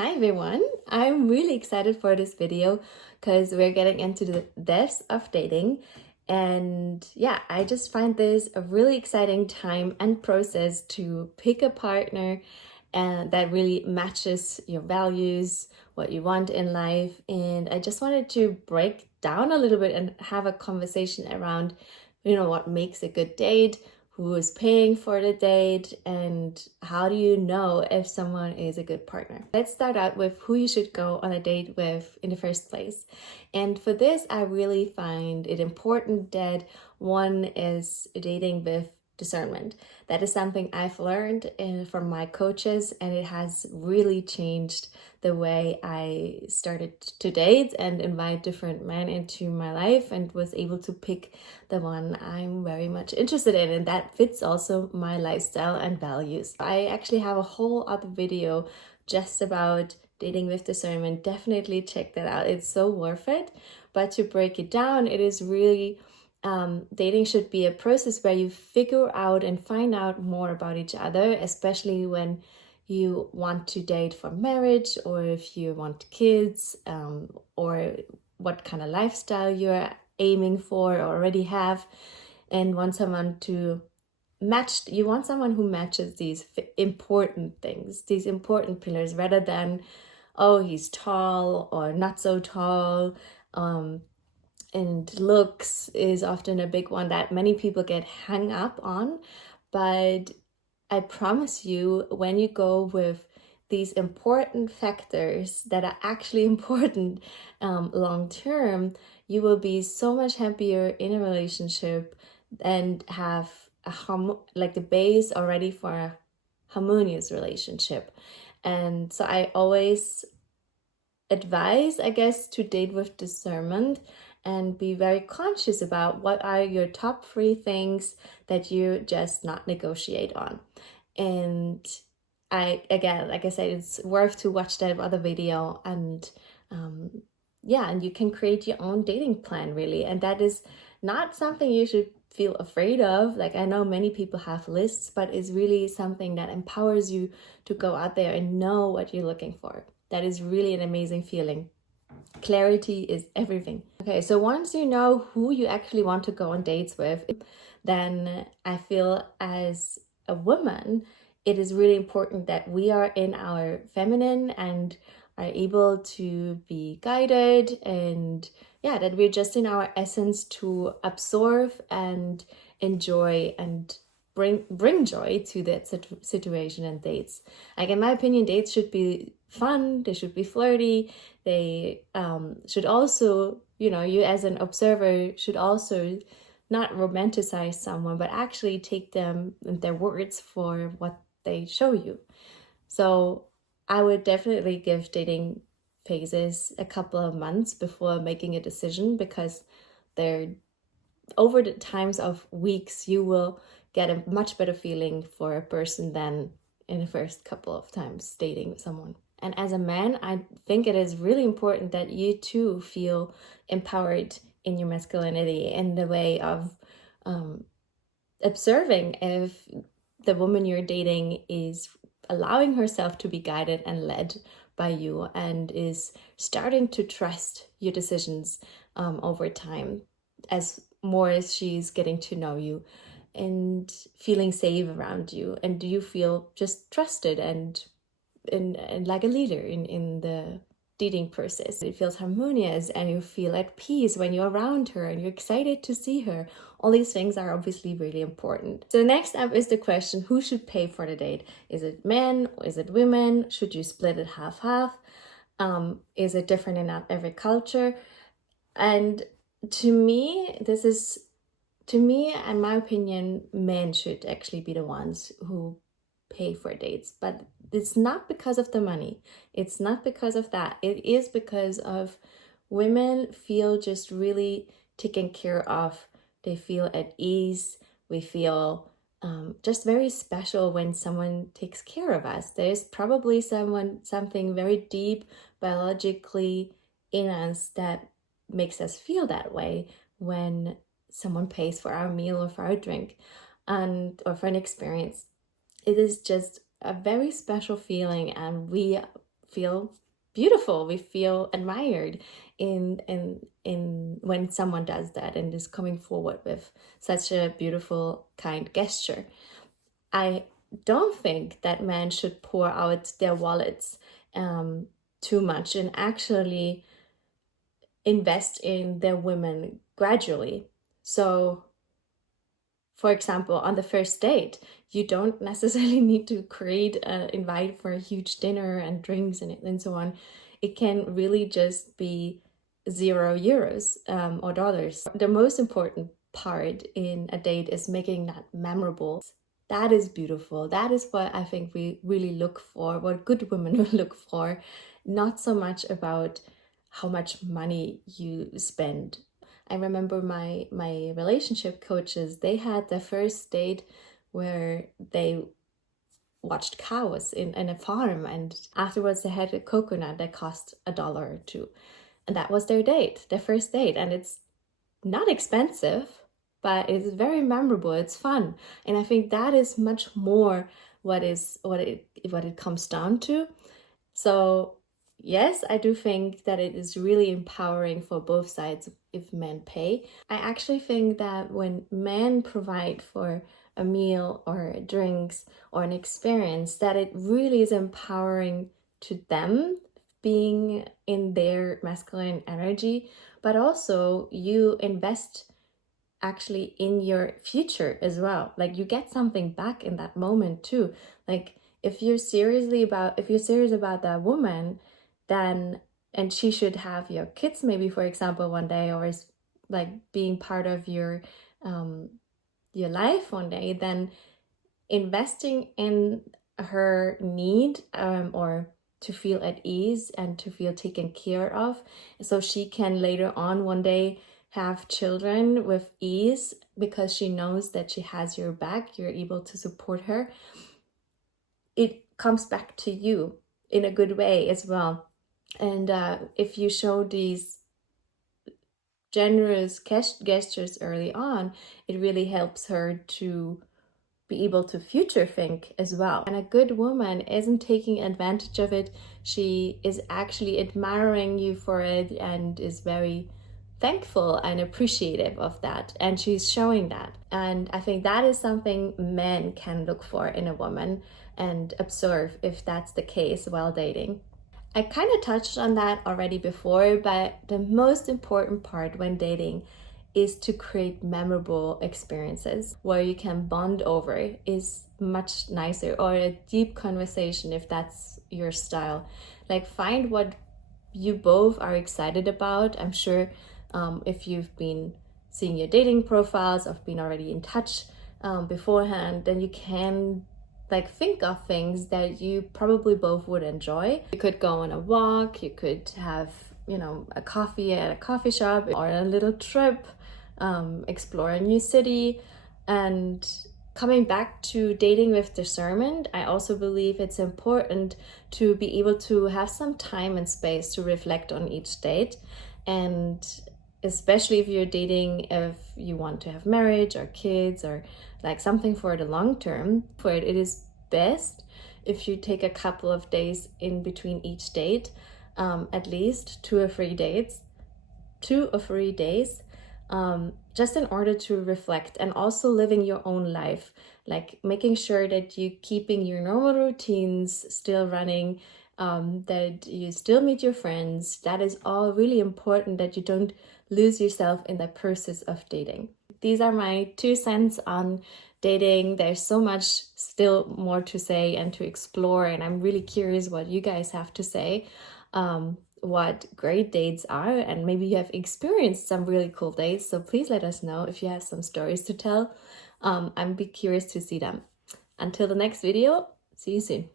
Hi everyone, I'm really excited for this video because we're getting into the depths of dating. And yeah, I just find this a really exciting time and process to pick a partner and that really matches your values, what you want in life. And I just wanted to break down a little bit and have a conversation around, what makes a good date, who is paying for the date, and how do you know if someone is a good partner. Let's start out with who you should go on a date with in the first place. And for this, I really find it important that one is dating with discernment. That is something I've learned from my coaches, and it has really changed the way I started to date and invite different men into my life, and was able to pick the one I'm very much interested in, and that fits also my lifestyle and values. I actually have a whole other video just about dating with discernment. Definitely check that out, it's so worth it. But to break it down, it is really dating should be a process where you figure out and find out more about each other, especially when you want to date for marriage, or if you want kids, or what kind of lifestyle you're aiming for or already have, and want someone to match. You want someone who matches these important things, these important pillars, rather than, oh, he's tall or not so tall. And looks is often a big one that many people get hung up on. But I promise you, when you go with these important factors that are actually important long term, you will be so much happier in a relationship and have like the base already for a harmonious relationship. And so I always advise, I guess, to date with discernment and be very conscious about what are your top 3 things that you just not negotiate on. And again, like I said, it's worth to watch that other video, and and you can create your own dating plan, really. And that is not something you should feel afraid of. Like, I know many people have lists, but it's really something that empowers you to go out there and know what you're looking for. That is really an amazing feeling. Clarity is everything. Okay, so once you know who you actually want to go on dates with, then I feel as a woman, it is really important that we are in our feminine and are able to be guided, and that we're just in our essence to absorb and enjoy and bring joy to that situation and dates. Like, in my opinion, dates should be fun, they should be flirty, they should also, you as an observer should also not romanticize someone, but actually take them and their words for what they show you. So I would definitely give dating phases a couple of months before making a decision, because they're over the times of weeks, you will get a much better feeling for a person than in the first couple of times dating someone. And as a man, I think it is really important that you too feel empowered in your masculinity, in the way of observing if the woman you're dating is allowing herself to be guided and led by you, and is starting to trust your decisions over time, as more as she's getting to know you and feeling safe around you, and do you feel just trusted and like a leader in the dating process. It feels harmonious, and you feel at peace when you're around her and you're excited to see her. All these things are obviously really important. So next up is the question, who should pay for the date? Is it men? Is it women? Should you split it half-half? Is it different in every culture? And to me, in my opinion, men should actually be the ones who pay for dates. But it's not because of the money. It's not because of that. It is because of women feel just really taken care of. They feel at ease. We feel just very special when someone takes care of us. There's probably something very deep biologically in us that makes us feel that way when someone pays for our meal or for our drink, or for an experience. It is just a very special feeling, and we feel beautiful, we feel admired in when someone does that and is coming forward with such a beautiful, kind gesture. I don't think that men should pour out their wallets too much and actually invest in their women gradually. So, for example, on the first date, you don't necessarily need to create an invite for a huge dinner and drinks and so on. It can really just be €0 or dollars. The most important part in a date is making that memorable. That is beautiful. That is what I think we really look for, what good women will look for, not so much about how much money you spend. I remember my relationship coaches, they had their first date where they watched cows in a farm, and afterwards they had a coconut that cost $1 or $2. And that was their date, their first date. And it's not expensive, but it's very memorable, it's fun. And I think that is much more what it comes down to. So yes, I do think that it is really empowering for both sides if men pay. I actually think that when men provide for a meal or drinks or an experience, that it really is empowering to them, being in their masculine energy, but also you invest actually in your future as well. Like you get something back in that moment too. Like if you're serious about that woman, then and she should have your kids maybe, for example, one day, or is like being part of your life one day, then investing in her need or to feel at ease and to feel taken care of, so she can later on one day have children with ease because she knows that she has your back, you're able to support her. It comes back to you in a good way as well. And if you show these generous gestures early on, it really helps her to be able to future think as well. And a good woman isn't taking advantage of it. She is actually admiring you for it and is very thankful and appreciative of that. And she's showing that. And I think that is something men can look for in a woman and observe if that's the case while dating. I kind of touched on that already before, but the most important part when dating is to create memorable experiences where you can bond over is much nicer, or a deep conversation if that's your style. Like find what you both are excited about. I'm sure if you've been seeing your dating profiles or been already in touch beforehand, then you can like think of things that you probably both would enjoy. You could go on a walk, you could have, a coffee at a coffee shop, or a little trip, explore a new city. And coming back to dating with discernment, I also believe it's important to be able to have some time and space to reflect on each date. And especially if you're dating, if you want to have marriage or kids or like something for the long term, it is best if you take a couple of days in between each date, at least 2 or 3 days, just in order to reflect and also living your own life, like making sure that you keeping your normal routines still running, that you still meet your friends. That is all really important, that you don't lose yourself in the process of dating. These are my 2 cents on dating. There's so much still more to say and to explore, and I'm really curious what you guys have to say, what great dates are, and maybe you have experienced some really cool dates. So please let us know if you have some stories to tell. I'm be curious to see them. Until the next video, see you soon.